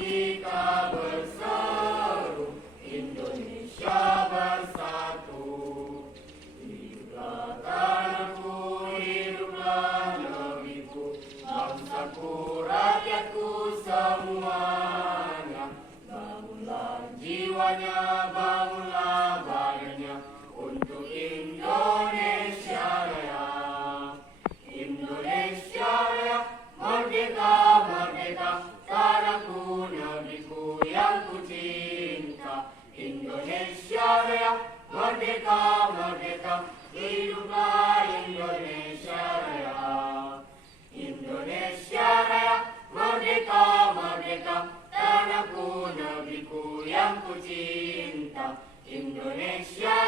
Kita berseru, Indonesia bersatu. Hiduplah tanahku, hiduplah negeriku, bangsaku, rakyatku semuanya. Bangunlah jiwanya, bangunlah badannya untuk Indonesia Raya. Indonesia Raya, merdeka, merdeka, tanahku, negeriku yang ku cinta. Indonesia Raya, merdeka, merdeka, hiduplah Indonesia Raya. Indonesia Raya, merdeka, merdeka, tanahku, negeriku yang ku cinta. Indonesia